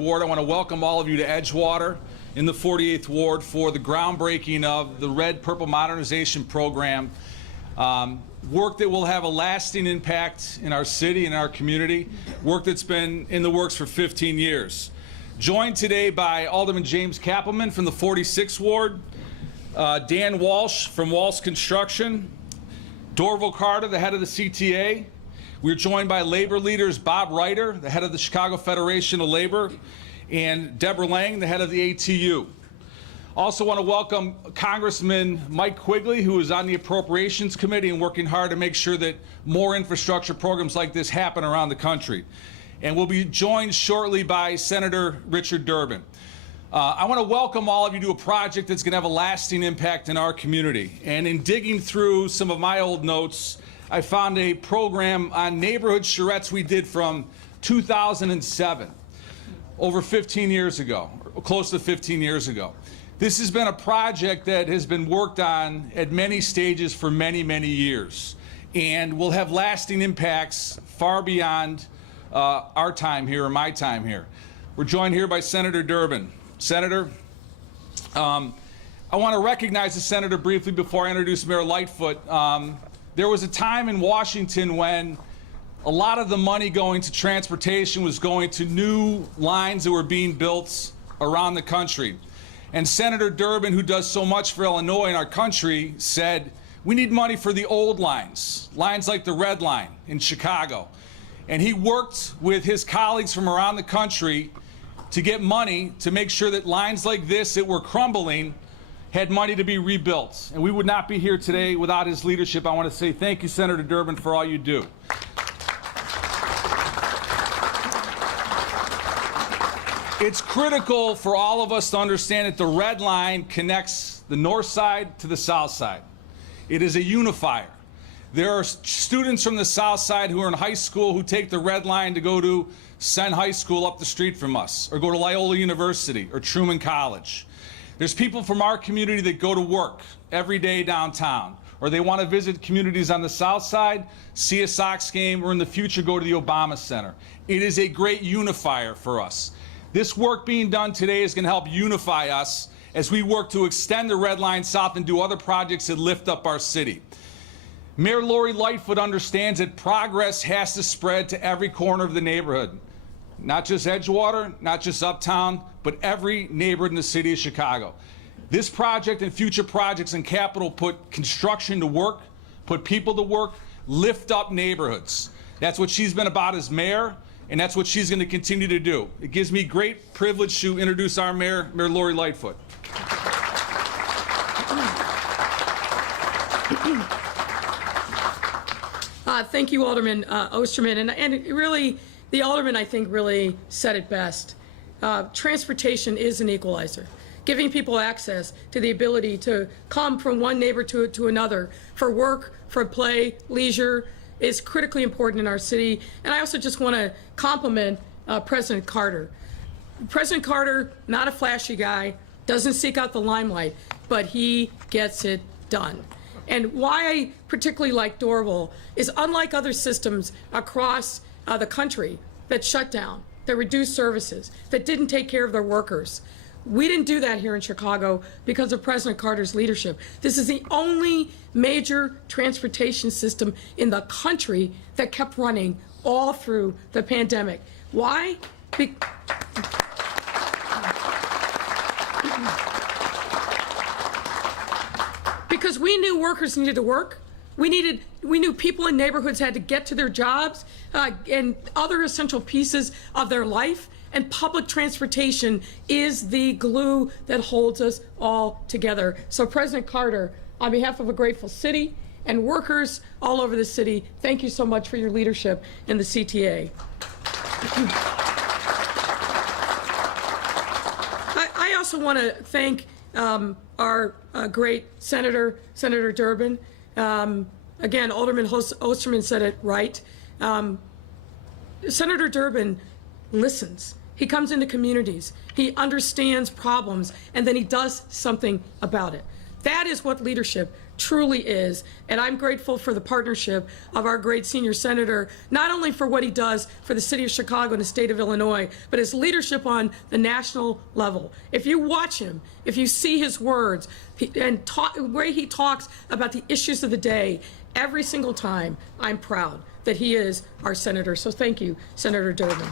Ward. I want to welcome all of you to Edgewater in the 48th Ward for the groundbreaking of the Red Purple Modernization Program. Work that will have a lasting impact in our city and our community, work that's been in the works for 15 years. Joined today by Alderman James Kappelman from the 46th Ward, Dan Walsh from Walsh Construction, Dorval Carter, the head of the CTA. We're joined by labor leaders Bob Reiter, the head of the Chicago Federation of Labor, and Deborah Lang, the head of the ATU. Also want to welcome Congressman Mike Quigley, who is on the Appropriations Committee and working hard to make sure that more infrastructure programs like this happen around the country. And we'll be joined shortly by Senator Richard Durbin. I want to welcome all of you to a project that's going to have a lasting impact in our community. And in digging through some of my old notes, I found a program on neighborhood charrettes we did from 2007, over 15 years ago, or close to 15 years ago. This has been a project that has been worked on at many stages for many, many years, and will have lasting impacts far beyond our time here or my time here. We're joined here by Senator Durbin. Senator, I want to recognize the senator briefly before I introduce Mayor Lightfoot. There was a time in Washington when a lot of the money going to transportation was going to new lines that were being built around the country. And Senator Durbin, who does so much for Illinois and our country, said, we need money for the old lines, lines like the Red Line in Chicago. And he worked with his colleagues from around the country to get money to make sure that lines like this that were crumbling had money to be rebuilt. And we would not be here today without his leadership. I want to say thank you, Senator Durbin, for all you do. It's critical for all of us to understand that the Red Line connects the north side to the south side. It is a unifier. There are students from the south side who are in high school who take the Red Line to go to Senn High School up the street from us, or go to Loyola University or Truman College. There's people from our community that go to work every day downtown, or they want to visit communities on the south side, see a Sox game, or in the future go to the Obama Center. It is a great unifier for us. This work being done today is going to help unify us as we work to extend the Red Line south and do other projects that lift up our city. Mayor Lori Lightfoot understands that progress has to spread to every corner of the neighborhood. Not just Edgewater, not just Uptown, but every neighborhood in the city of Chicago. This project and future projects in Capitol put construction to work, put people to work, lift up neighborhoods. That's what she's been about as mayor, and that's what she's going to continue to do. It gives me great privilege to introduce our mayor, Mayor Lori Lightfoot. Thank you, Alderman Osterman. And really, the Alderman, I think, really said it best. Transportation is an equalizer. Giving people access to the ability to come from one neighbor to another for work, for play, leisure, is critically important in our city. And I also just want to compliment President Carter. President Carter, not a flashy guy, doesn't seek out the limelight, but he gets it done. And why I particularly like Dorval is, unlike other systems across the country that shut down, that reduced services, that didn't take care of their workers, we didn't do that here in Chicago because of President Carter's leadership. This is the only major transportation system in the country that kept running all through the pandemic. Why? Because we knew workers needed to work. We knew people in neighborhoods had to get to their jobs and other essential pieces of their life. And public transportation is the glue that holds us all together. So President Carter, on behalf of a grateful city and workers all over the city, thank you so much for your leadership in the CTA. I also want to thank our great Senator Durbin. Again, Alderman Osterman said it right. Senator Durbin listens. He comes into communities, he understands problems, and then he does something about it. That is what leadership truly is. And I'm grateful for the partnership of our great senior senator, not only for what he does for the city of Chicago and the state of Illinois, but his leadership on the national level. If you watch him, if you see his words and the way he talks about the issues of the day, every single time, I'm proud that he is our senator. So thank you, Senator Durbin.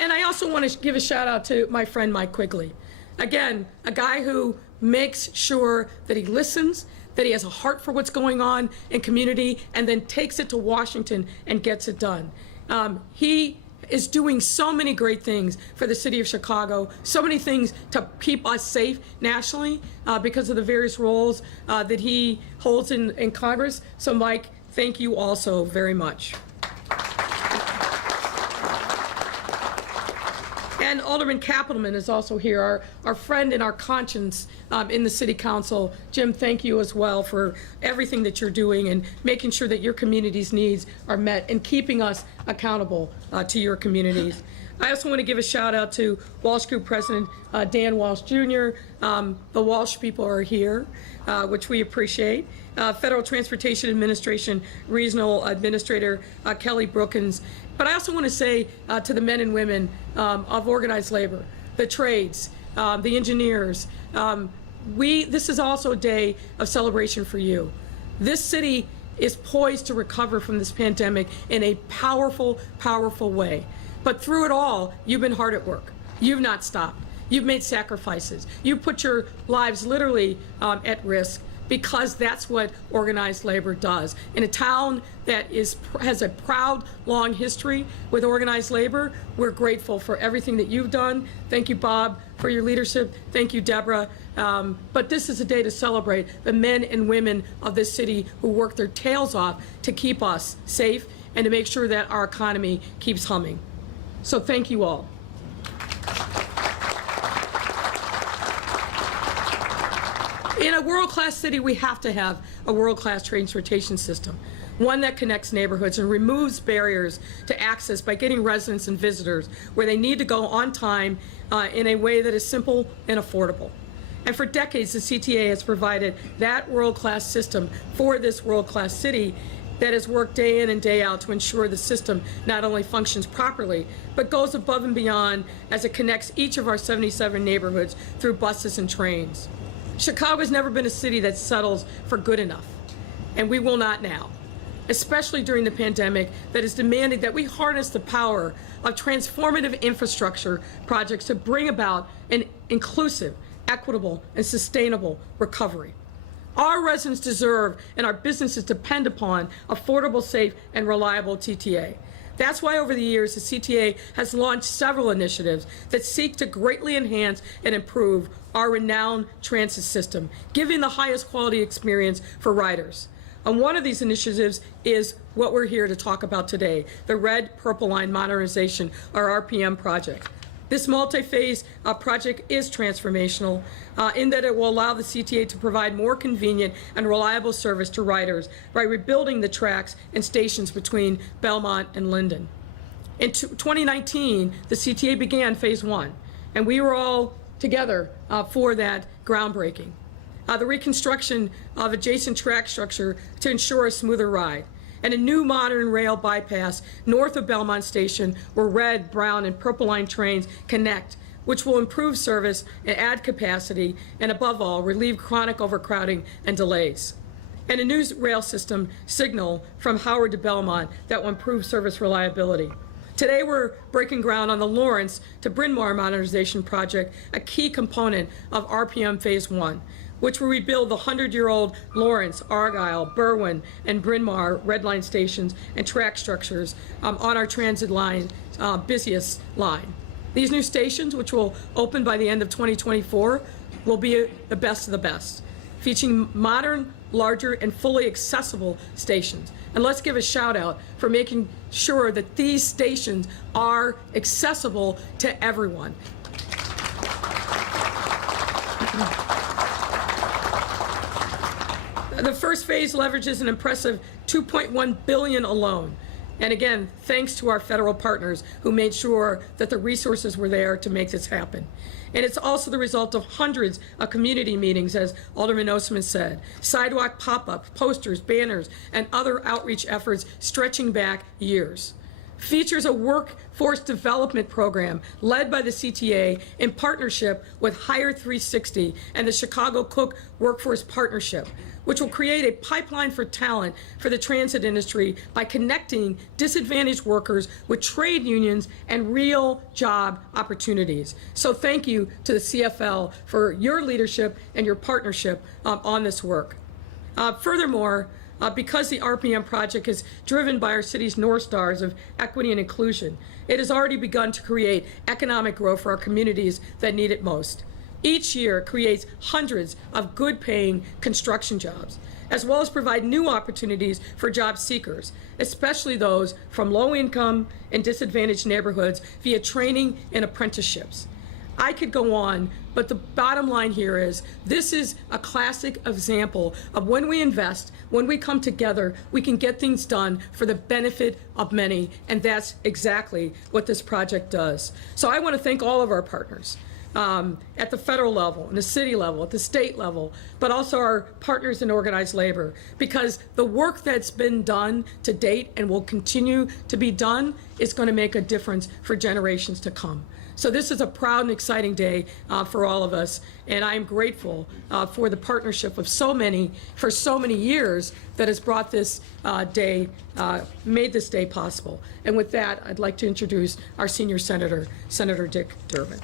And I also want to give a shout out to my friend Mike Quigley. Again, a guy who makes sure that he listens, that he has a heart for what's going on in community, and then takes it to Washington and gets it done. He is doing so many great things for the city of Chicago, so many things to keep us safe nationally because of the various roles that he holds in Congress. So Mike, thank you also very much. And Alderman Kappelman is also here, our friend and our conscience in the City Council. Jim, thank you as well for everything that you're doing and making sure that your community's needs are met and keeping us accountable to your communities. I also want to give a shout out to Walsh Group President Dan Walsh Jr. The Walsh people are here, which we appreciate. Federal Transportation Administration Regional Administrator Kelly Brookins. But I also want to say to the men and women of organized labor, the trades, the engineers, this is also a day of celebration for you. This city is poised to recover from this pandemic in a powerful, powerful way. But through it all, you've been hard at work. You've not stopped. You've made sacrifices. You put your lives literally at risk, because that's what organized labor does. In a town that has a proud, long history with organized labor, we're grateful for everything that you've done. Thank you, Bob, for your leadership. Thank you, Deborah. But this is a day to celebrate the men and women of this city who work their tails off to keep us safe and to make sure that our economy keeps humming. So thank you all. In a world-class city, we have to have a world-class transportation system, one that connects neighborhoods and removes barriers to access by getting residents and visitors where they need to go on time in a way that is simple and affordable. And for decades, the CTA has provided that world-class system for this world-class city that has worked day in and day out to ensure the system not only functions properly, but goes above and beyond as it connects each of our 77 neighborhoods through buses and trains. Chicago has never been a city that settles for good enough, and we will not now, especially during the pandemic that is demanding that we harness the power of transformative infrastructure projects to bring about an inclusive, equitable, and sustainable recovery. Our residents deserve and our businesses depend upon affordable, safe, and reliable TTA. That's why over the years, the CTA has launched several initiatives that seek to greatly enhance and improve our renowned transit system, giving the highest quality experience for riders. And one of these initiatives is what we're here to talk about today, the Red Purple Line Modernization, or RPM project. This multi-phase project is transformational in that it will allow the CTA to provide more convenient and reliable service to riders by rebuilding the tracks and stations between Belmont and Linden. In 2019, the CTA began phase 1, and we were all together for that groundbreaking. The reconstruction of adjacent track structure to ensure a smoother ride, and a new modern rail bypass north of Belmont Station where red, brown, and purple line trains connect, which will improve service and add capacity, and above all, relieve chronic overcrowding and delays. And a new rail system, Signal, from Howard to Belmont that will improve service reliability. Today we're breaking ground on the Lawrence to Bryn Mawr modernization project, a key component of RPM Phase 1. Which will rebuild the 100-year-old Lawrence, Argyle, Berwyn, and Bryn Mawr red line stations and track structures on our transit line, busiest line. These new stations, which will open by the end of 2024, will be the best of the best, featuring modern, larger, and fully accessible stations. And let's give a shout out for making sure that these stations are accessible to everyone. The first phase leverages an impressive $2.1 billion alone And again, thanks to our federal partners who made sure that the resources were there to make this happen. And it's also the result of hundreds of community meetings, as Alderman Osterman said, sidewalk pop-ups, posters, banners, and other outreach efforts stretching back years. Features a workforce development program led by the CTA in partnership with Hire 360 and the Chicago Cook Workforce Partnership, which will create a pipeline for talent for the transit industry by connecting disadvantaged workers with trade unions and real job opportunities. So thank you to the CFL for your leadership and your partnership on this work. Furthermore, because the RPM project is driven by our city's North Stars of equity and inclusion, it has already begun to create economic growth for our communities that need it most. Each year, it creates hundreds of good-paying construction jobs, as well as provide new opportunities for job seekers, especially those from low-income and disadvantaged neighborhoods via training and apprenticeships. I could go on, but the bottom line here is this is a classic example of when we invest, when we come together, we can get things done for the benefit of many, and that's exactly what this project does. So I want to thank all of our partners at the federal level, and the city level, at the state level, but also our partners in organized labor, because the work that's been done to date and will continue to be done is going to make a difference for generations to come. So this is a proud and exciting day for all of us, and I am grateful for the partnership of so many for so many years that has brought this day, made this day possible. And with that, I'd like to introduce our senior senator, Senator Dick Durbin.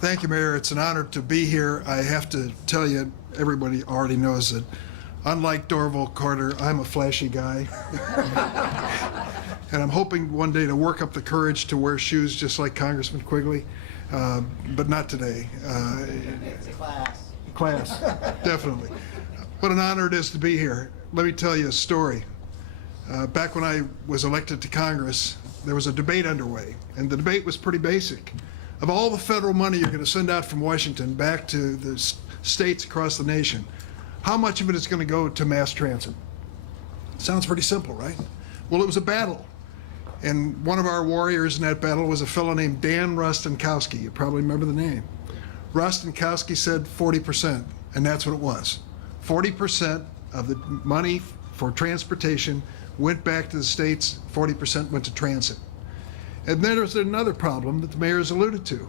Thank you, Mayor. It's an honor to be here. I have to tell you, everybody already knows that unlike Dorval Carter, I'm a flashy guy. And I'm hoping one day to work up the courage to wear shoes just like Congressman Quigley, but not today. Class, definitely. What an honor it is to be here. Let me tell you a story. Back when I was elected to Congress, there was a debate underway, and the debate was pretty basic. Of all the federal money you're going to send out from Washington back to the states across the nation, how much of it is going to go to mass transit? Sounds pretty simple, right? Well, it was a battle. And one of our warriors in that battle was a fellow named Dan Rostenkowski. You probably remember the name. Rostenkowski said 40%, and that's what it was. 40% of the money for transportation went back to the states, 40% went to transit. And then there's another problem that the mayor has alluded to.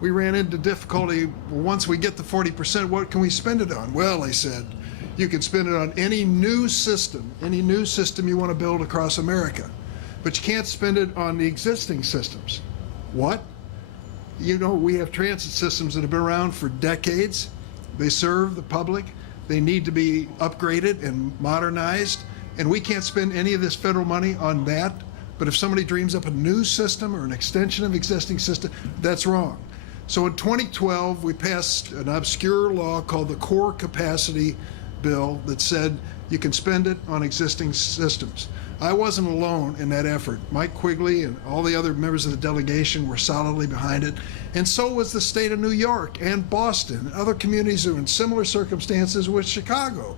We ran into difficulty. Once we get the 40%, what can we spend it on? Well, they said, you can spend it on any new system you want to build across America, but you can't spend it on the existing systems. What? You know, we have transit systems that have been around for decades. They serve the public. They need to be upgraded and modernized, and we can't spend any of this federal money on that. But if somebody dreams up a new system or an extension of existing system, that's wrong. So in 2012, we passed an obscure law called the Core Capacity Bill that said you can spend it on existing systems. I wasn't alone in that effort. Mike Quigley and all the other members of the delegation were solidly behind it, and so was the state of New York and Boston and other communities who are in similar circumstances with Chicago.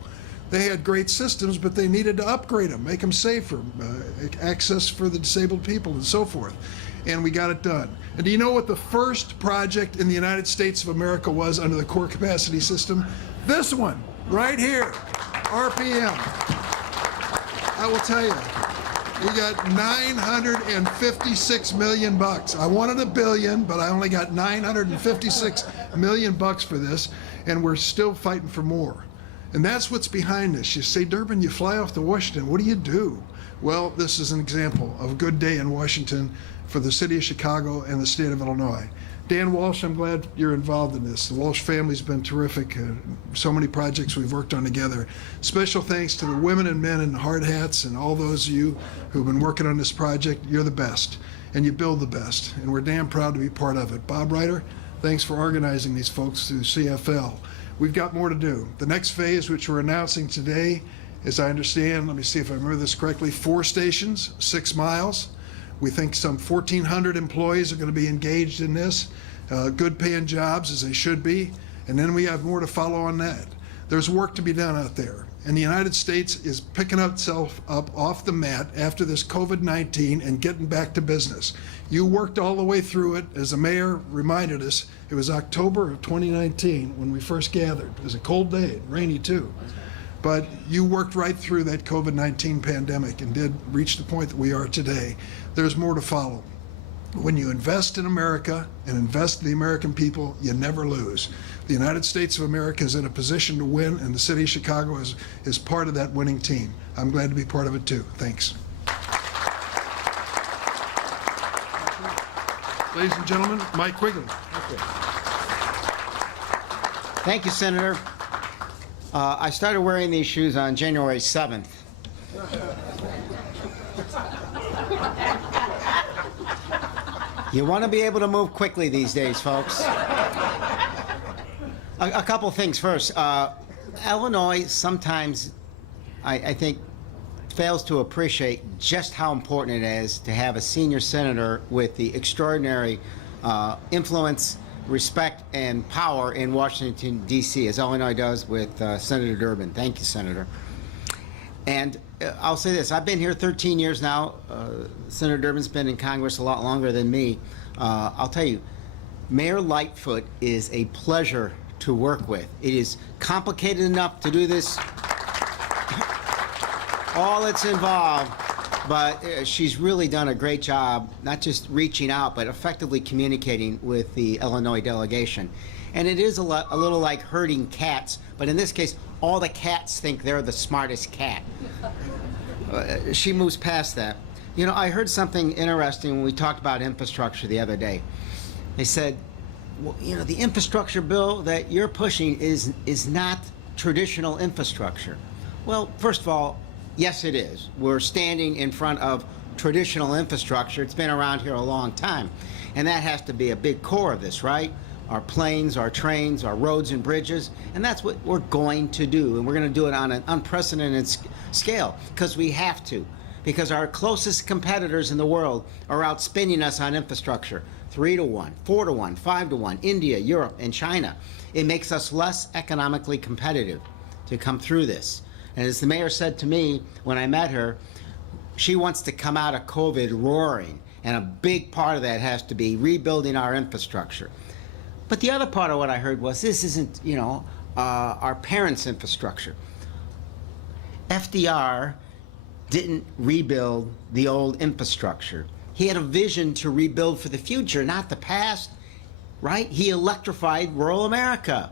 They had great systems, but they needed to upgrade them, make them safer, access for the disabled people, and so forth. And we got it done. And do you know what the first project in the United States of America was under the core capacity system? This one, right here, RPM. I will tell you, we got $956 million. I wanted $1 billion, but I only got $956 million for this, and we're still fighting for more. And that's what's behind this. You say, Durbin, you fly off to Washington, what do you do? Well, this is an example of a good day in Washington for the city of Chicago and the state of Illinois. Dan Walsh, I'm glad you're involved in this. The Walsh family's been terrific. So many projects we've worked on together. Special thanks to the women and men in hard hats and all those of you who've been working on this project. You're the best, and you build the best, and we're damn proud to be part of it. Bob Ryder, thanks for organizing these folks through CFL. We've got more to do. The next phase, which we're announcing today, as I understand, let me see if I remember this correctly, 4 stations, 6 miles. We think some 1,400 employees are going to be engaged in this, good paying jobs as they should be, and then we have more to follow on that. There's work to be done out there. And the United States is picking itself up off the mat after this COVID-19 and getting back to business. You worked all the way through it. As the mayor reminded us, it was October of 2019 when we first gathered. It was a cold day, rainy too. But you worked right through that COVID-19 pandemic and did reach the point that we are today. There's more to follow. When you invest in America and invest in the American people, you never lose. The United States of America is in a position to win, and the city of Chicago is part of that winning team. I'm glad to be part of it too. Thanks. Ladies and gentlemen, Mike Quigley. Thank you, Senator. I started wearing these shoes on January 7th. You want to be able to move quickly these days, folks. A couple things first. Illinois sometimes, I think, fails to appreciate just how important it is to have a senior senator with the extraordinary influence, respect, and power in Washington, D.C., as Illinois does with Senator Durbin. Thank you, Senator. And I'll say this, I've been here 13 years now. Senator Durbin's been in Congress a lot longer than me. I'll tell you, Mayor Lightfoot is a pleasure to work with. It is complicated enough to do this, all that's involved, but she's really done a great job, not just reaching out, but effectively communicating with the Illinois delegation. And it is a little like herding cats, but in this case, all the cats think they're the smartest cat. She moves past that. You know, I heard something interesting when we talked about infrastructure the other day. They said, well, you know, the infrastructure bill that you're pushing is not traditional infrastructure. Well, first of all, yes, it is. We're standing in front of traditional infrastructure. It's been around here a long time. And that has to be a big core of this, right? Our planes, our trains, our roads and bridges. And that's what we're going to do. And we're going to do it on an unprecedented scale because we have to. Because our closest competitors in the world are outspinning us on infrastructure. 3-to-1, 4-to-1, 5-to-1, India, Europe, and China. It makes us less economically competitive to come through this. And as the mayor said to me when I met her, she wants to come out of COVID roaring. And a big part of that has to be rebuilding our infrastructure. But the other part of what I heard was this isn't, you know, our parents' infrastructure. FDR didn't rebuild the old infrastructure. He had a vision to rebuild for the future, not the past, right? He electrified rural America.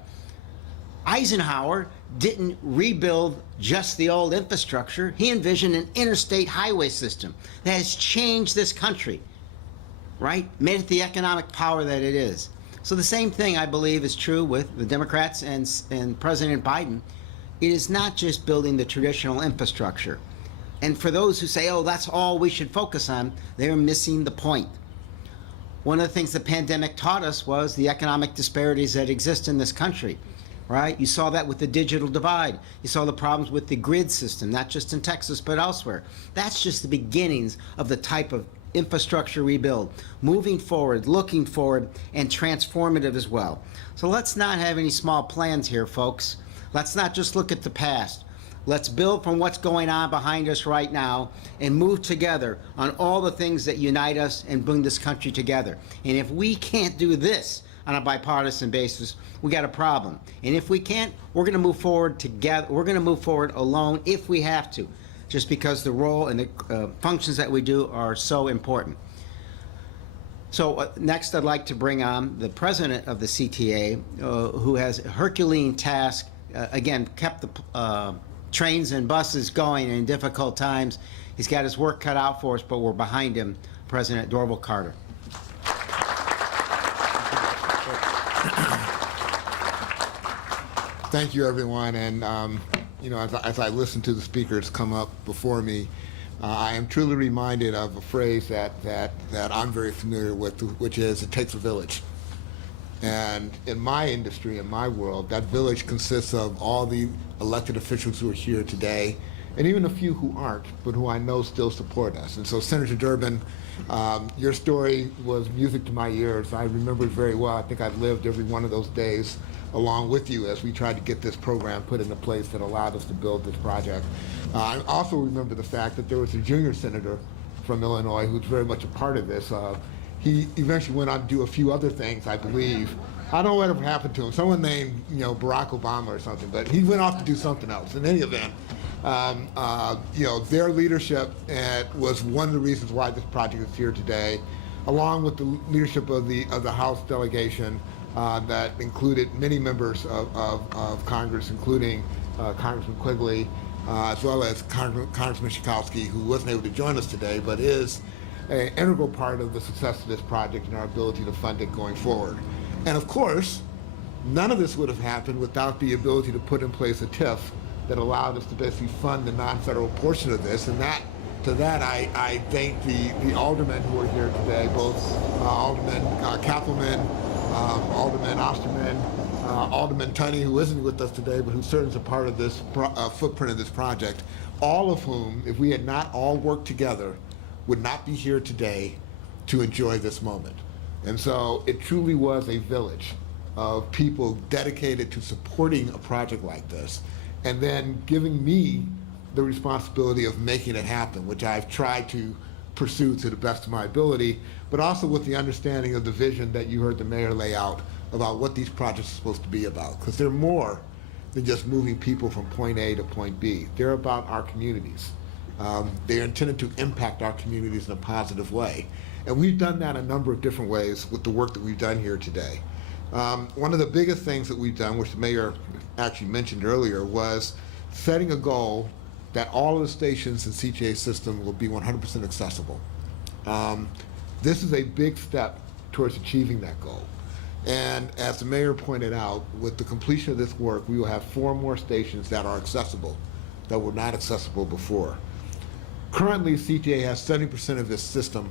Eisenhower didn't rebuild just the old infrastructure. He envisioned an interstate highway system that has changed this country, right? Made it the economic power that it is. So the same thing, I believe, is true with the Democrats and President Biden. It is not just building the traditional infrastructure. And for those who say, oh, that's all we should focus on, they're missing the point. One of the things the pandemic taught us was the economic disparities that exist in this country, right? You saw that with the digital divide. You saw the problems with the grid system, not just in Texas, but elsewhere. That's just the beginnings of the type of infrastructure rebuild, moving forward, looking forward, and transformative as well. So let's not have any small plans here, folks. Let's not just look at the past. Let's build from what's going on behind us right now and move together on all the things that unite us and bring this country together. And if we can't do this on a bipartisan basis, we got a problem. And if we can't, we're going to move forward together. We're going to move forward alone if we have to, just because the role and the functions that we do are so important. So next I'd like to bring on the president of the CTA, who has a Herculean task, again, kept the trains and buses going in difficult times. He's got his work cut out for us, but we're behind him, President Dorval Carter. Thank you, everyone. And you know, as I listen to the speakers come up before me, I am truly reminded of a phrase that I'm very familiar with, which is, it takes a village. And in my industry, in my world, that village consists of all the elected officials who are here today, and even a few who aren't, but who I know still support us. And so, Senator Durbin, your story was music to my ears. I remember it very well. I think I've lived every one of those days along with you as we tried to get this program put into place that allowed us to build this project. I also remember the fact that there was a junior senator from Illinois who's very much a part of this. He eventually went on to do a few other things, I believe. I don't know whatever happened to him. Someone named, Barack Obama or something, but he went off to do something else. In any event, their leadership was one of the reasons why this project is here today, along with the leadership of the House delegation that included many members of Congress, including Congressman Quigley, as well as Congressman Schakowsky, who wasn't able to join us today, but is an integral part of the success of this project and our ability to fund it going forward. And of course, none of this would have happened without the ability to put in place a TIF that allowed us to basically fund the non-federal portion of this. And to that, I thank the aldermen who are here today, both Alderman Kappelman, Alderman Osterman, Alderman Tunney, who isn't with us today, but who certainly is a part of this footprint of this project, all of whom, if we had not all worked together, would not be here today to enjoy this moment. And so it truly was a village of people dedicated to supporting a project like this, and then giving me the responsibility of making it happen, which I've tried to pursue to the best of my ability, but also with the understanding of the vision that you heard the mayor lay out about what these projects are supposed to be about, because they're more than just moving people from point A to point B. They're about our communities. They're intended to impact our communities in a positive way. And we've done that a number of different ways with the work that we've done here today. One of the biggest things that we've done, which the mayor actually mentioned earlier, was setting a goal that all of the stations in CTA system will be 100% accessible. This is a big step towards achieving that goal. And as the mayor pointed out, with the completion of this work, we will have 4 more stations that are accessible that were not accessible before. Currently, CTA has 70% of this system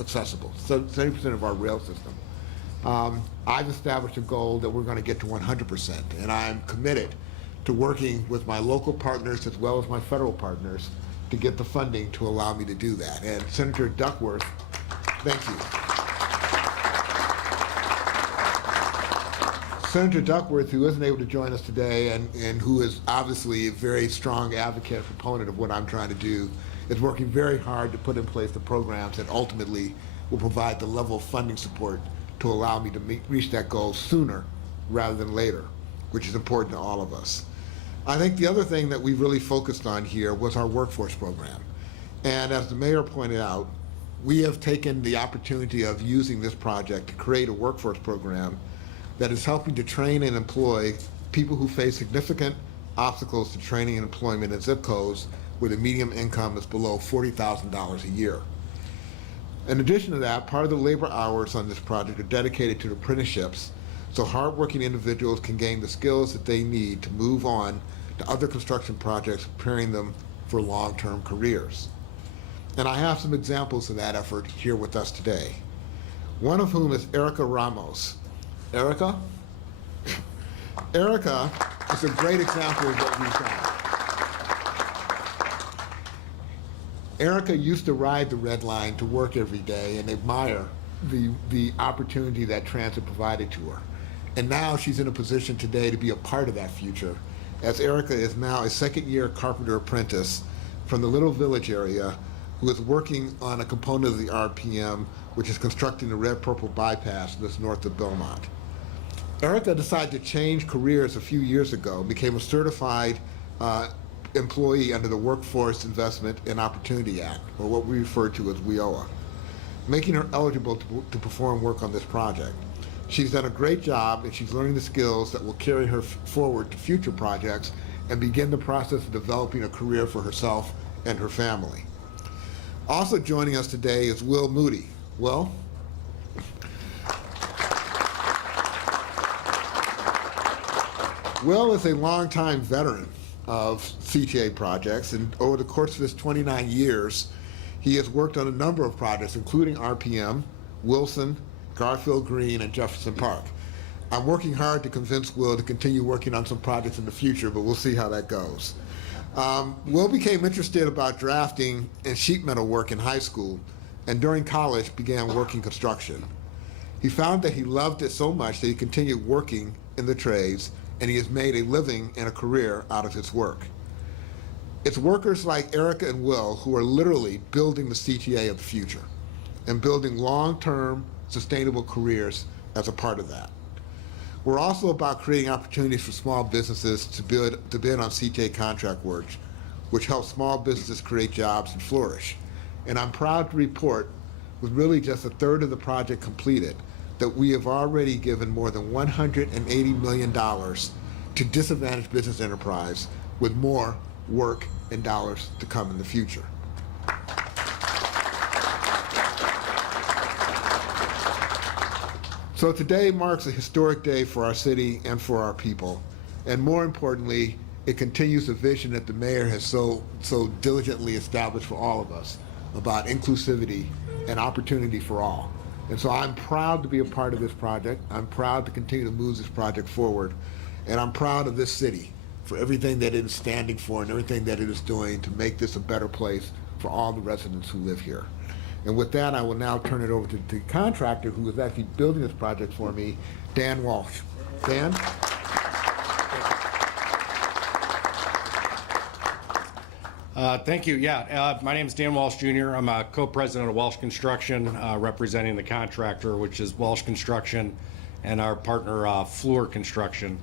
accessible, so 70% of our rail system. I've established a goal that we're going to get to 100%, and I'm committed to working with my local partners as well as my federal partners to get the funding to allow me to do that. And Senator Duckworth, thank you. Senator Duckworth, who isn't able to join us today and who is obviously a very strong advocate and proponent of what I'm trying to do, is working very hard to put in place the programs that ultimately will provide the level of funding support to allow me to reach that goal sooner rather than later, which is important to all of us. I think the other thing that we really focused on here was our workforce program. And as the mayor pointed out, we have taken the opportunity of using this project to create a workforce program that is helping to train and employ people who face significant obstacles to training and employment in zip codes where the median income is below $40,000 a year. In addition to that, part of the labor hours on this project are dedicated to apprenticeships, so hardworking individuals can gain the skills that they need to move on to other construction projects, preparing them for long-term careers. And I have some examples of that effort here with us today. One of whom is Erica Ramos. Erica? Erica is a great example of what we've done. Erica used to ride the Red Line to work every day and admire the opportunity that transit provided to her. And now she's in a position today to be a part of that future, as Erica is now a second-year carpenter apprentice from the Little Village area who is working on a component of the RPM, which is constructing the red-purple bypass that's north of Belmont. Erica decided to change careers a few years ago, became a certified employee under the Workforce Investment and Opportunity Act, or what we refer to as WIOA, making her eligible to perform work on this project. She's done a great job, and she's learning the skills that will carry her forward to future projects and begin the process of developing a career for herself and her family. Also joining us today is Will Moody. Will? Will is a longtime veteran of CTA projects, and over the course of his 29 years, he has worked on a number of projects, including RPM, Wilson, Garfield Green, and Jefferson Park. I'm working hard to convince Will to continue working on some projects in the future, but we'll see how that goes. Will became interested about drafting and sheet metal work in high school, and during college began working construction. He found that he loved it so much that he continued working in the trades, and he has made a living and a career out of his work. It's workers like Erica and Will who are literally building the CTA of the future and building long-term sustainable careers as a part of that. We're also about creating opportunities for small businesses to bid on CTA contract work, which helps small businesses create jobs and flourish. And I'm proud to report, with really just a third of the project completed, that we have already given more than $180 million to disadvantaged business enterprise, with more work and dollars to come in the future. So today marks a historic day for our city and for our people. And more importantly, it continues the vision that the mayor has so diligently established for all of us about inclusivity and opportunity for all. And so I'm proud to be a part of this project. I'm proud to continue to move this project forward. And I'm proud of this city for everything that it is standing for and everything that it is doing to make this a better place for all the residents who live here. And with that, I will now turn it over to the contractor who is actually building this project for me, Dan Walsh. Dan? Thank you. Yeah, my name is Dan Walsh Jr. I'm a co-president of Walsh Construction, representing the contractor, which is Walsh Construction, and our partner, Fluor Construction.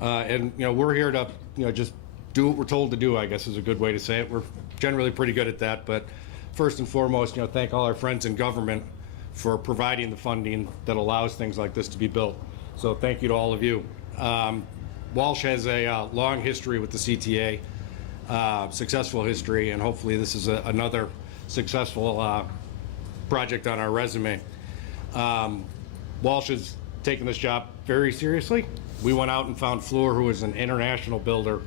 And we're here to just do what we're told to do, I guess is a good way to say it. We're generally pretty good at that, but first and foremost, thank all our friends in government for providing the funding that allows things like this to be built. So thank you to all of you. Walsh has a long history with the CTA. Successful history, and hopefully this is another successful project on our resume. Walsh has taken this job very seriously. We went out and found Fluor, who is an international builder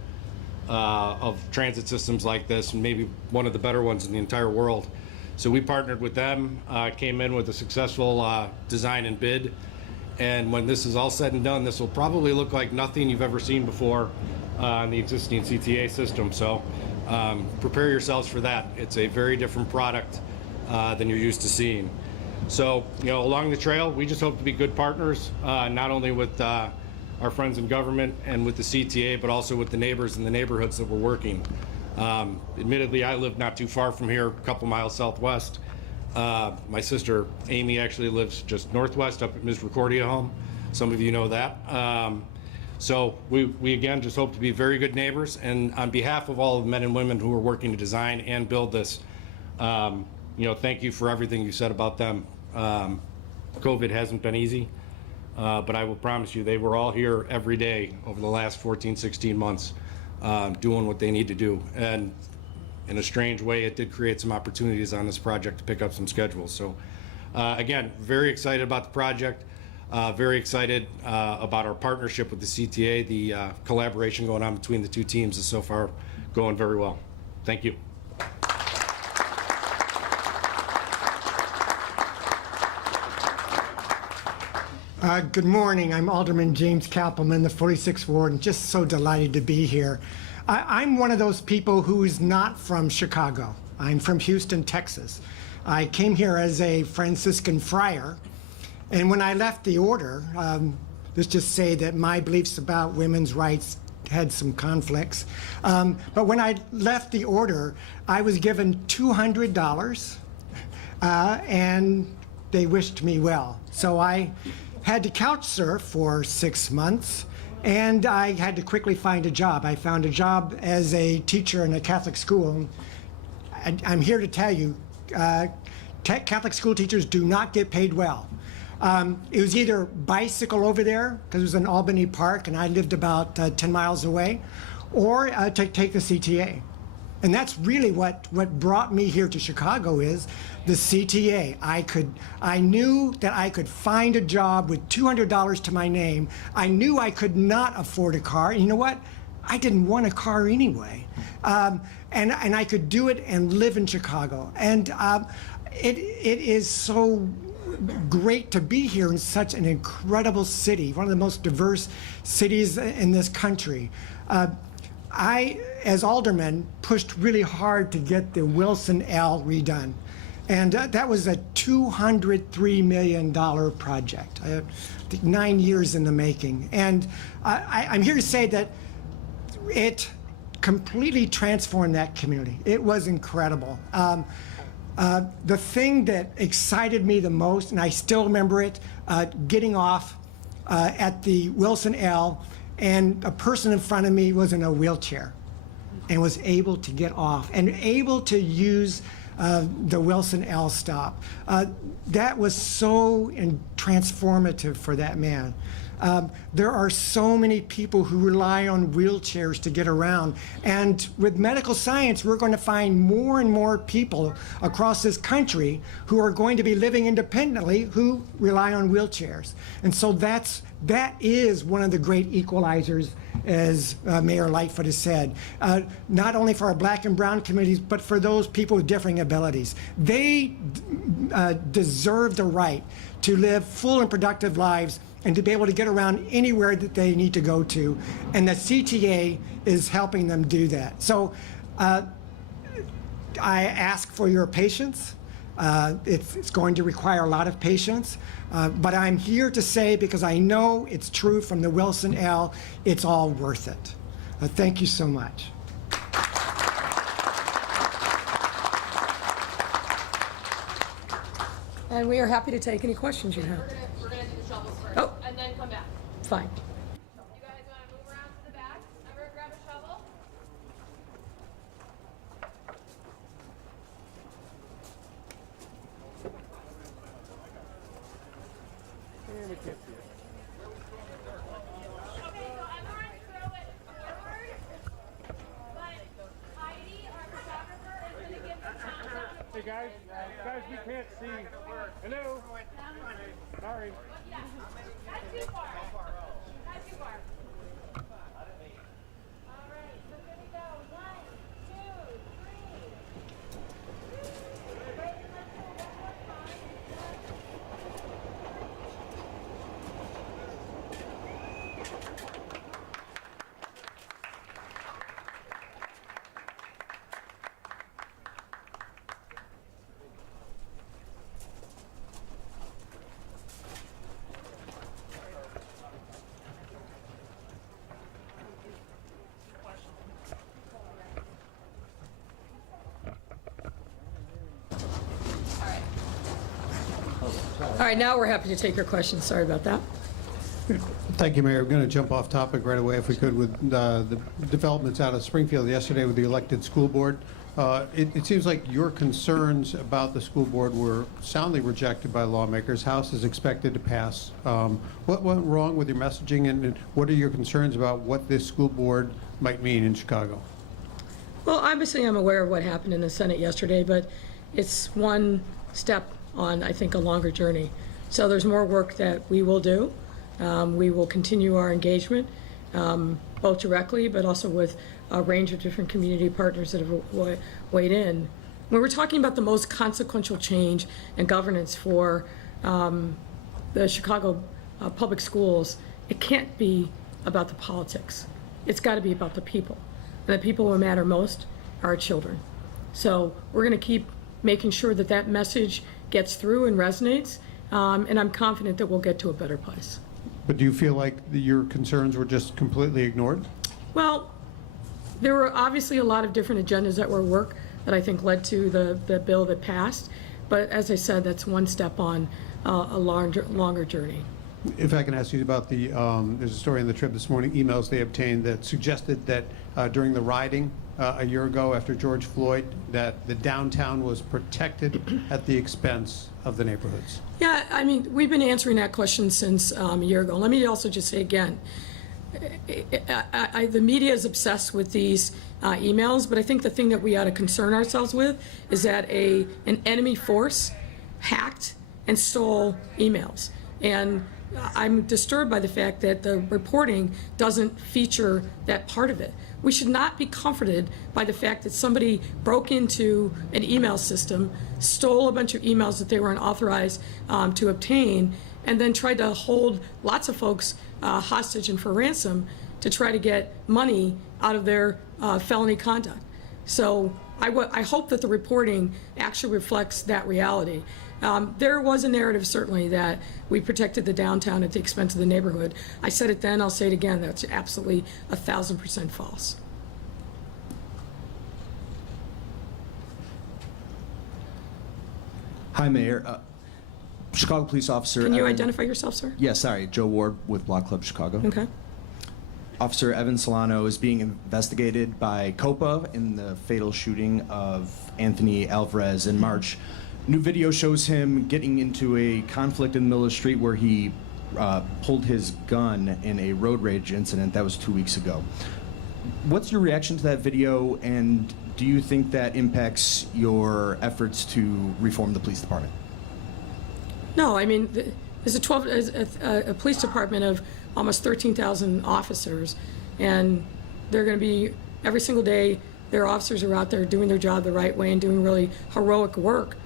of transit systems like this, and maybe one of the better ones in the entire world. So we partnered with them, came in with a successful design and bid, and when this is all said and done, this will probably look like nothing you've ever seen before on the existing CTA system. So prepare yourselves for that. It's a very different product than you're used to seeing. So along the trail, we just hope to be good partners, not only with our friends in government and with the CTA, but also with the neighbors in the neighborhoods that we're working. Admittedly, I live not too far from here, a couple miles southwest. My sister Amy actually lives just northwest up at Misericordia Home. Some of you know that. So we again just hope to be very good neighbors, and on behalf of all the men and women who are working to design and build this, thank you for everything you said about them. COVID hasn't been easy, but I will promise you they were all here every day over the last 14, 16 months doing what they need to do. And in a strange way, it did create some opportunities on this project to pick up some schedules. So again, very excited about the project. Very excited about our partnership with the CTA. The collaboration going on between the two teams is so far going very well. Thank you. Good morning. I'm Alderman James Kappelman, the 46th Ward, and just so delighted to be here. I'm one of those people who is not from Chicago. I'm from Houston, Texas. I came here as a Franciscan friar. And when I left the order, let's just say that my beliefs about women's rights had some conflicts. But when I left the order, I was given $200, and they wished me well. So I had to couch surf for 6 months, and I had to quickly find a job. I found a job as a teacher in a Catholic school. I'm here to tell you, Catholic school teachers do not get paid well. It was either bicycle over there, because it was in Albany Park, and I lived about 10 miles away, or take the CTA. And that's really what brought me here to Chicago is the CTA. I knew that I could find a job with $200 to my name. I knew I could not afford a car. And you know what? I didn't want a car anyway. And I could do it and live in Chicago. And it is so great to be here in such an incredible city, one of the most diverse cities in this country. I, as alderman, pushed really hard to get the Wilson L redone. And that was a $203 million project. I think 9 years in the making. And I'm here to say that it completely transformed that community. It was incredible. The thing that excited me the most, and I still remember it, getting off at the Wilson L, and a person in front of me was in a wheelchair and was able to get off and able to use the Wilson L stop. That was so transformative for that man. There are so many people who rely on wheelchairs to get around. And with medical science, we're going to find more and more people across this country who are going to be living independently who rely on wheelchairs. And so that is one of the great equalizers, as Mayor Lightfoot has said, not only for our black and brown communities, but for those people with differing abilities. They deserve the right to live full and productive lives and to be able to get around anywhere that they need to go to. And the CTA is helping them do that. So I ask for your patience. It's going to require a lot of patience. But I'm here to say, because I know it's true from the Wilson L, it's all worth it. Thank you so much. And we are happy to take any questions you have. We're gonna do the shovels first, Oh. and then come back. Fine. You guys wanna move around to the back? Everyone grab a shovel? Okay, so everyone throw it forward, but Heidi, our photographer, is gonna give the countdown. Hey guys, we can't see. Hello? Sorry. Yeah, not too far. Not too far. All right, so here we go. 1, 2, 3. Wait, let's do it one more time. All right, now we're happy to take your questions. Sorry about that. Thank you, Mayor. I'm going to jump off topic right away if we could with the developments out of Springfield yesterday with the elected school board. It seems like your concerns about the school board were soundly rejected by lawmakers. House is expected to pass. What went wrong with your messaging, and what are your concerns about what this school board might mean in Chicago? Well, obviously, I'm aware of what happened in the Senate yesterday, but it's one step on, I think, a longer journey. So there's more work that we will do. We will continue our engagement, both directly, but also with a range of different community partners that have weighed in. When we're talking about the most consequential change in governance for the Chicago public schools, it can't be about the politics. It's got to be about the people. And the people who matter most are our children. So we're going to keep making sure that that message gets through and resonates, and I'm confident that we'll get to a better place. But do you feel like your concerns were just completely ignored? Well, there were obviously a lot of different agendas that were at work that I think led to the bill that passed, but as I said, that's one step on a longer journey. If I can ask you about the, there's a story in the Trib this morning, emails they obtained that suggested that during the rioting a year ago after George Floyd, that the downtown was protected at the expense of the neighborhoods. Yeah, I mean, we've been answering that question since a year ago. Let me also just say again, the media is obsessed with these emails, but I think the thing that we ought to concern ourselves with is that an enemy force hacked and stole emails. And I'm disturbed by the fact that the reporting doesn't feature that part of it. We should not be comforted by the fact that somebody broke into an email system, stole a bunch of emails that they were unauthorized to obtain, and then tried to hold lots of folks hostage and for ransom to try to get money out of their felony conduct. So I hope that the reporting actually reflects that reality. There was a narrative, certainly, that we protected the downtown at the expense of the neighborhood. I said it then, I'll say it again, that's absolutely 1,000% false. Hi, Mayor. Chicago police officer. Can you Evan- identify yourself, sir? Yeah, sorry. Joe Ward with Block Club Chicago. Okay. Officer Evan Solano is being investigated by COPA in the fatal shooting of Anthony Alvarez in March. New video shows him getting into a conflict in the middle of the street where he pulled his gun in a road rage incident. That was 2 weeks ago. What's your reaction to that video, and do you think that impacts your efforts to reform the police department? No, I mean, there's a police department of almost 13,000 officers, and they're going to be, every single day, their officers are out there doing their job the right way and doing really heroic work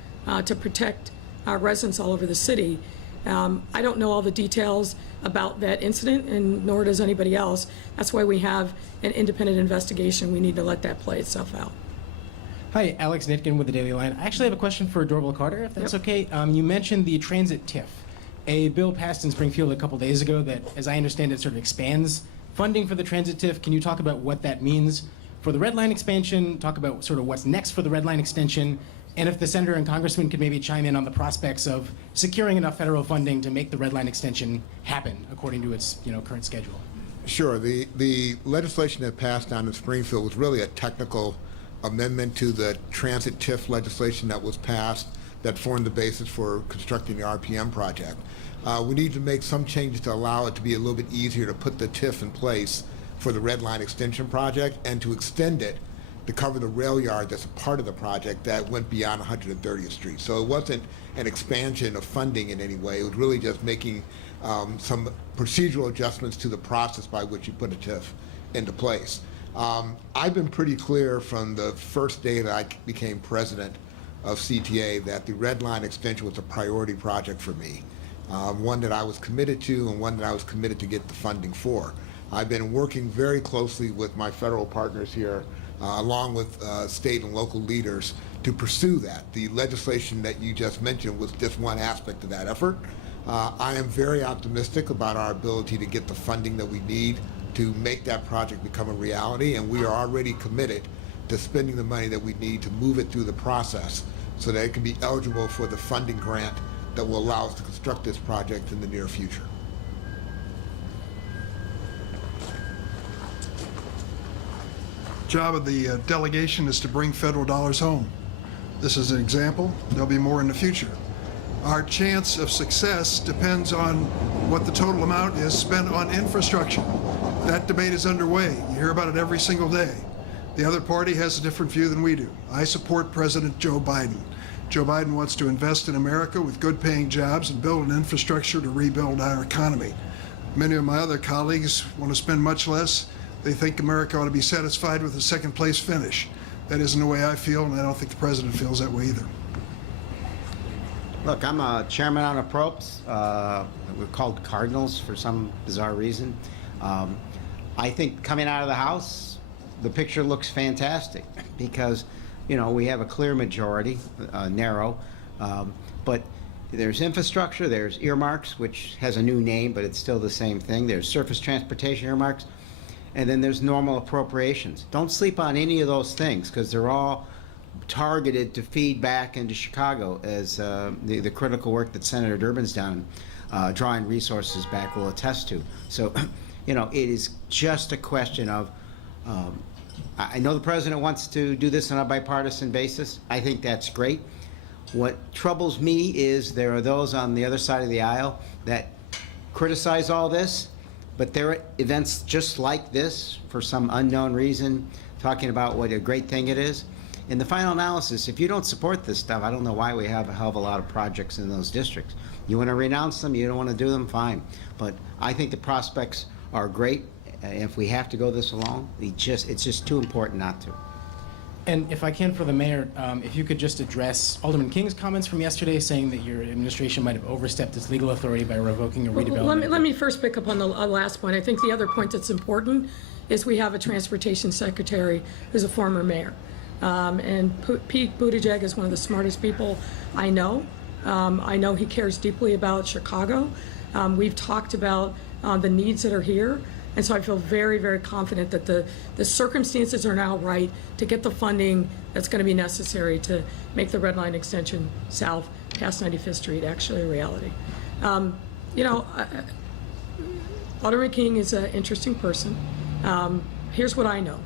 to protect our residents all over the city. I don't know all the details about that incident, and nor does anybody else. That's why we have an independent investigation. We need to let that play itself out. Hi, Alex Nitkin with the Daily Line. I actually have a question for Dorval Carter, if that's okay. You mentioned the transit TIF, a bill passed in Springfield a couple days ago that, as I understand it, sort of expands funding for the transit TIF. Can you talk about what that means for the Red Line expansion, talk about sort of what's next for the Red Line extension, and if the senator and congressman could maybe chime in on the prospects of securing enough federal funding to make the Red Line extension happen according to its current schedule? Sure. The legislation that passed down in Springfield was really a technical amendment to the transit TIF legislation that was passed that formed the basis for constructing the RPM project. We need to make some changes to allow it to be a little bit easier to put the TIF in place for the Red Line extension project and to extend it to cover the rail yard that's a part of the project that went beyond 130th Street. So it wasn't an expansion of funding in any way. It was really just making some procedural adjustments to the process by which you put a TIF into place. I've been pretty clear from the first day that I became president of CTA that the Red Line extension was a priority project for me, one that I was committed to and one that I was committed to get the funding for. I've been working very closely with my federal partners here, along with state and local leaders, to pursue that. The legislation that you just mentioned was just one aspect of that effort. I am very optimistic about our ability to get the funding that we need to make that project become a reality, and we are already committed to spending the money that we need to move it through the process so that it can be eligible for the funding grant that will allow us to construct this project in the near future. Job of the delegation is to bring federal dollars home. This is an example. There'll be more in the future. Our chance of success depends on what the total amount is spent on infrastructure. That debate is underway. You hear about it every single day. The other party has a different view than we do. I support President Joe Biden. Joe Biden wants to invest in America with good-paying jobs and build an infrastructure to rebuild our economy. Many of my other colleagues want to spend much less. They think America ought to be satisfied with a second-place finish. That isn't the way I feel, and I don't think the president feels that way either. Look, I'm a chairman on a PROPS. We're called Cardinals for some bizarre reason. I think coming out of the House, the picture looks fantastic because, we have a clear majority, narrow, but there's infrastructure, there's earmarks, which has a new name, but it's still the same thing. There's surface transportation earmarks, and then there's normal appropriations. Don't sleep on any of those things because they're all targeted to feed back into Chicago, as the critical work that Senator Durbin's done, drawing resources back, will attest to. So, it is just a question of, I know the president wants to do this on a bipartisan basis. I think that's great. What troubles me is there are those on the other side of the aisle that criticize all this, but there are events just like this, for some unknown reason, talking about what a great thing it is. In the final analysis, if you don't support this stuff, I don't know why we have a hell of a lot of projects in those districts. You want to renounce them, you don't want to do them, fine. But I think the prospects are great. If we have to go this along, it's just too important not to. And if I can, for the mayor, if you could just address Alderman King's comments from yesterday saying that your administration might have overstepped its legal authority by revoking a redevelopment. Let me first pick up on the last point. I think the other point that's important is we have a transportation secretary who's a former mayor. And Pete Buttigieg is one of the smartest people I know. I know he cares deeply about Chicago. We've talked about the needs that are here. And so I feel very, very confident that the circumstances are now right to get the funding that's going to be necessary to make the Red Line extension south past 95th Street actually a reality. You know, Alderman King is an interesting person. Here's what I know.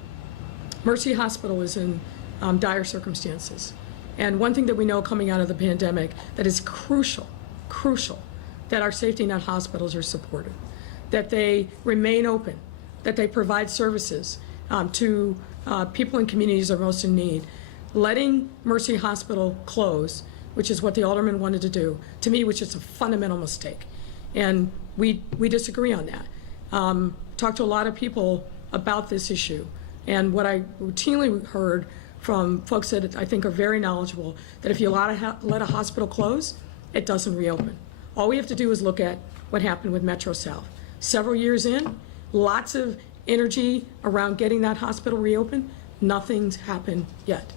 Mercy Hospital is in dire circumstances. And one thing that we know coming out of the pandemic that is crucial, that our safety net hospitals are supported, that they remain open, that they provide services to people in communities that are most in need. Letting Mercy Hospital close, which is what the alderman wanted to do, to me, which is a fundamental mistake. And we disagree on that. Talked to a lot of people about this issue. And what I routinely heard from folks that I think are very knowledgeable, that if you let a hospital close, it doesn't reopen. All we have to do is look at what happened with Metro South. Several years in, lots of energy around getting that hospital reopened. Nothing's happened yet.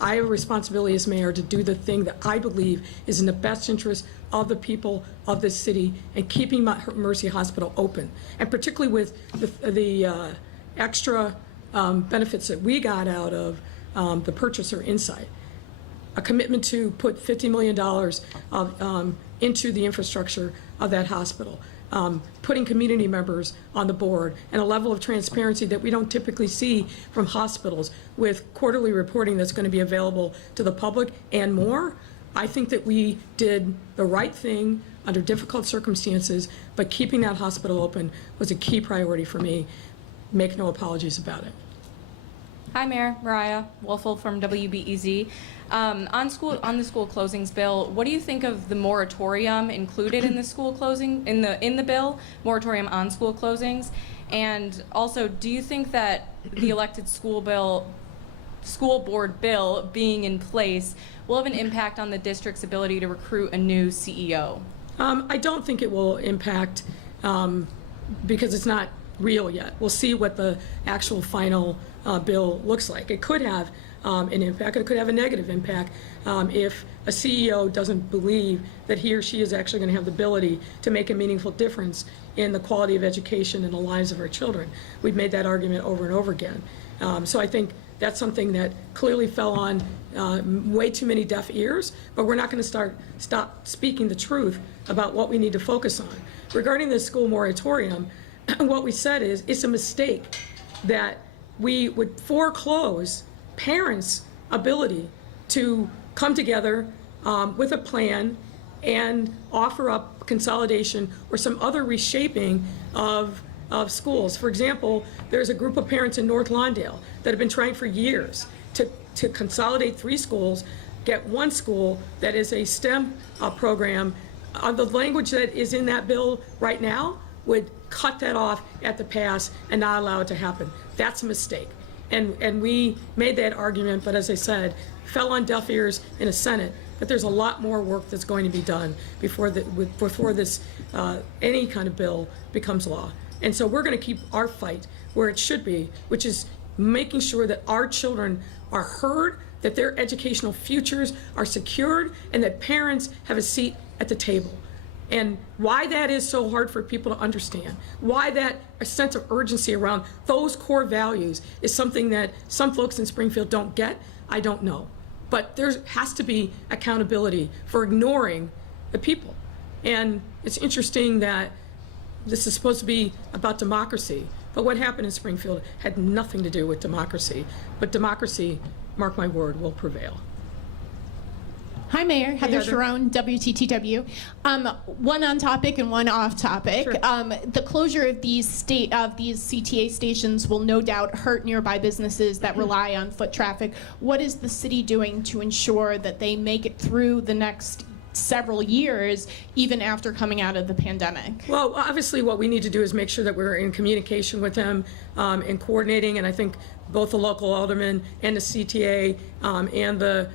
I have a responsibility as mayor to do the thing that I believe is in the best interest of the people of this city and keeping Mercy Hospital open. And particularly with the extra benefits that we got out of the purchaser insight. A commitment to put $50 million into the infrastructure of that hospital. Putting community members on the board, and a level of transparency that we don't typically see from hospitals with quarterly reporting that's going to be available to the public and more. I think that we did the right thing under difficult circumstances, but keeping that hospital open was a key priority for me. Make no apologies about it. Hi, Mayor. Mariah Wolfel from WBEZ. On the school closings bill, what do you think of the moratorium included in the school closing in the bill, moratorium on school closings? And also, do you think that the elected school board bill being in place will have an impact on the district's ability to recruit a new CEO? I don't think it will impact because it's not real yet. We'll see what the actual final bill looks like. It could have an impact. It could have a negative impact if a CEO doesn't believe that he or she is actually going to have the ability to make a meaningful difference in the quality of education and the lives of our children. We've made that argument over and over again. So I think that's something that clearly fell on way too many deaf ears, but we're not going to stop speaking the truth about what we need to focus on. Regarding the school moratorium, what we said is it's a mistake that we would foreclose parents' ability to come together with a plan and offer up consolidation or some other reshaping of schools. For example, there's a group of parents in North Lawndale that have been trying for years to consolidate 3 schools, get one school that is a STEM program. The language that is in that bill right now would cut that off at the pass and not allow it to happen. That's a mistake. And we made that argument, but as I said, fell on deaf ears in the Senate. But there's a lot more work that's going to be done before this any kind of bill becomes law. And so we're going to keep our fight where it should be, which is making sure that our children are heard, that their educational futures are secured, and that parents have a seat at the table. And why that is so hard for people to understand, why that a sense of urgency around those core values is something that some folks in Springfield don't get, I don't know. But there has to be accountability for ignoring the people. And it's interesting that this is supposed to be about democracy, but what happened in Springfield had nothing to do with democracy. But democracy, mark my word, will prevail. Hi, Mayor. Heather Heather. Sharon, WTTW. One on topic and one off topic. Sure. The closure of these CTA stations will no doubt hurt nearby businesses that rely on foot traffic. What is the city doing to ensure that they make it through the next several years, even after coming out of the pandemic? Well, obviously, what we need to do is make sure that we're in communication with them and coordinating, and I think both the local aldermen and the CTA and the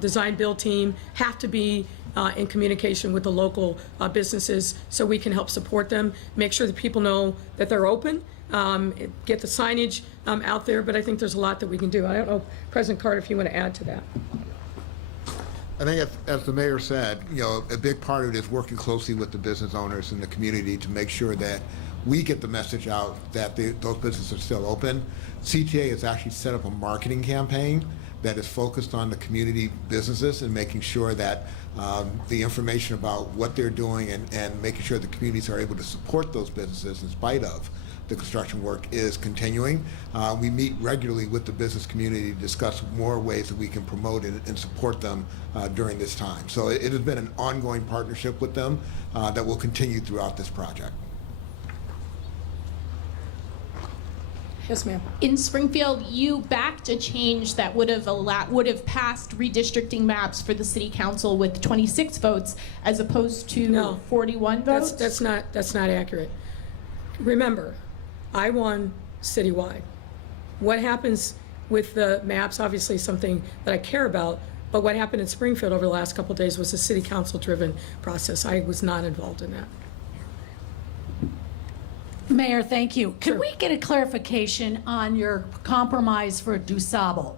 design build team have to be in communication with the local businesses so we can help support them, make sure that people know that they're open, get the signage out there, but I think there's a lot that we can do. I don't know, President Carter, if you want to add to that. I think as the mayor said, you know, a big part of it is working closely with the business owners in the community to make sure that we get the message out that those businesses are still open. CTA has actually set up a marketing campaign that is focused on the community businesses and making sure that the information about what they're doing and making sure the communities are able to support those businesses in spite of the construction work is continuing. We meet regularly with the business community to discuss more ways that we can promote and support them during this time. So it has been an ongoing partnership with them that will continue throughout this project. Yes, ma'am. In Springfield, you backed a change that would have passed redistricting maps for the city council with 26 votes as opposed to No. 41 votes. That's not accurate. Remember, I won citywide. What happens with the maps, obviously something that I care about, but what happened in Springfield over the last couple of days was a city council driven process. I was not involved in that. Mayor, thank you. Could Sure. we get a clarification on your compromise for DuSable?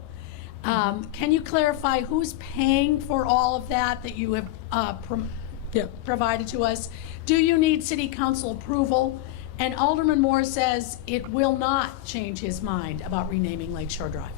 Can you clarify who's paying for all of that you have Yeah. provided to us? Do you need city council approval? And Alderman Mawr says it will not change his mind about renaming Lakeshore Drive.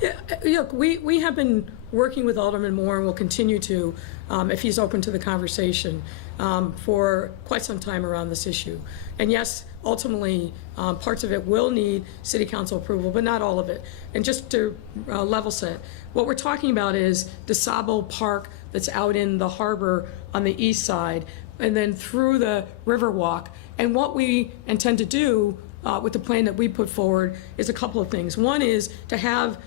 Yeah, look, we have been working with Alderman Mawr and will continue to, if he's open to the conversation, for quite some time around this issue. And yes, ultimately, parts of it will need city council approval, but not all of it. And just to level set, what we're talking about is DuSable Park that's out in the harbor on the east side, and then through the Riverwalk. And what we intend to do with the plan that we put forward is a couple of things. One is to have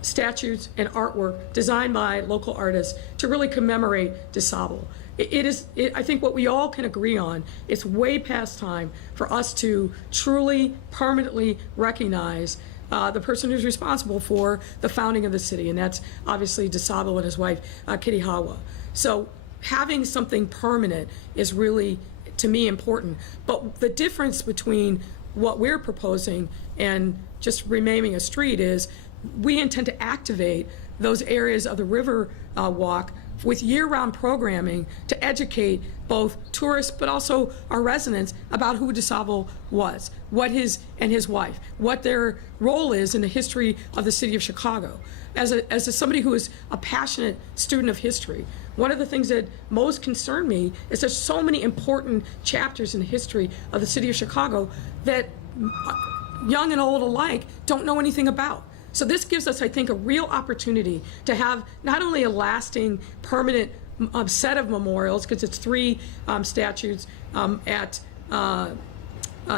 statues and artwork designed by local artists to really commemorate DuSable. I think what we all can agree on, it's way past time for us to truly, permanently recognize the person who's responsible for the founding of the city, and that's obviously DuSable and his wife, Kitty Hawa. So having something permanent is really, to me, important. But the difference between what we're proposing and just renaming a street is we intend to activate those areas of the river walk with year-round programming to educate both tourists but also our residents about who DuSable was, what his and his wife, what their role is in the history of the city of Chicago. As somebody who is a passionate student of history, one of the things that most concern me is there's so many important chapters in the history of the city of Chicago that young and old alike don't know anything about. So this gives us, I think, a real opportunity to have not only a lasting, permanent set of memorials, because it's 3 statues at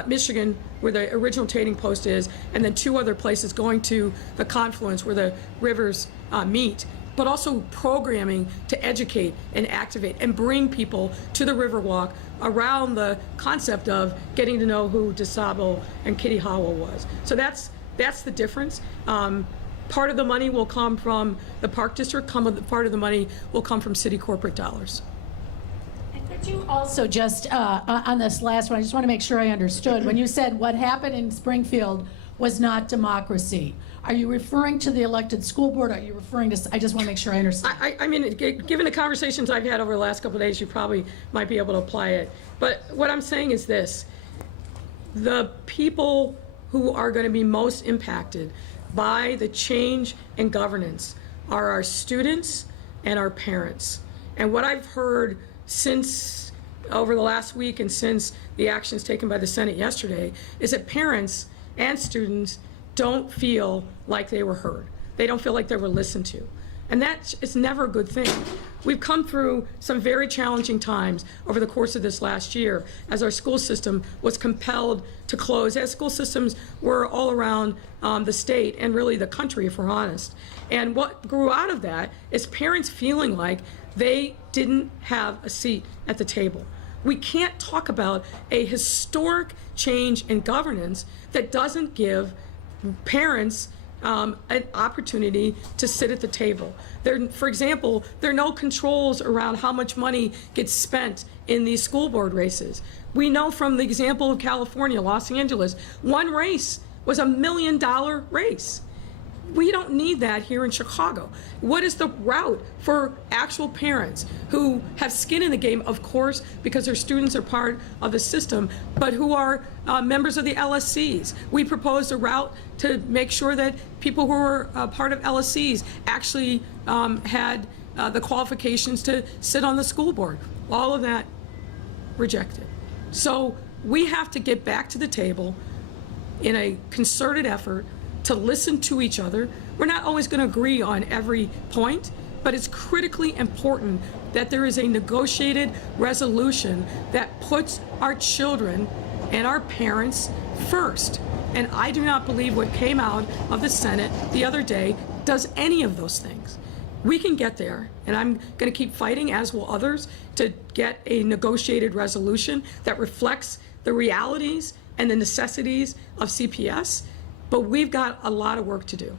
Michigan, where the original trading post is, and then 2 other places going to the confluence where the rivers meet, but also programming to educate and activate and bring people to the Riverwalk around the concept of getting to know who DuSable and Kitty Hawa was. So that's the difference. Part of the money will come from the Park District, part of the money will come from city corporate dollars. And could you also just, on this last one, I just want to make sure I understood. When you said what happened in Springfield was not democracy, are you referring to the elected school board? Are you referring to, I just want to make sure I understand. I mean, given the conversations I've had over the last couple of days, you probably might be able to apply it. But what I'm saying is this: the people who are going to be most impacted by the change in governance are our students and our parents. And what I've heard since over the last week and since the actions taken by the Senate yesterday is that parents and students don't feel like they were heard. They don't feel like they were listened to. And that is never a good thing. We've come through some very challenging times over the course of this last year as our school system was compelled to close, as school systems were all around the state and really the country, if we're honest. And what grew out of that is parents feeling like they didn't have a seat at the table. We can't talk about a historic change in governance that doesn't give parents an opportunity to sit at the table. For example, there are no controls around how much money gets spent in these school board races. We know from the example of California, Los Angeles, one race was $1 million race. We don't need that here in Chicago. What is the route for actual parents who have skin in the game, of course, because their students are part of the system, but who are members of the LSCs? We proposed a route to make sure that people who were part of LSCs actually had the qualifications to sit on the school board. All of that rejected. So we have to get back to the table in a concerted effort to listen to each other. We're not always going to agree on every point, but it's critically important that there is a negotiated resolution that puts our children and our parents first. And I do not believe what came out of the Senate the other day does any of those things. We can get there, and I'm going to keep fighting, as will others, to get a negotiated resolution that reflects the realities and the necessities of CPS. But we've got a lot of work to do.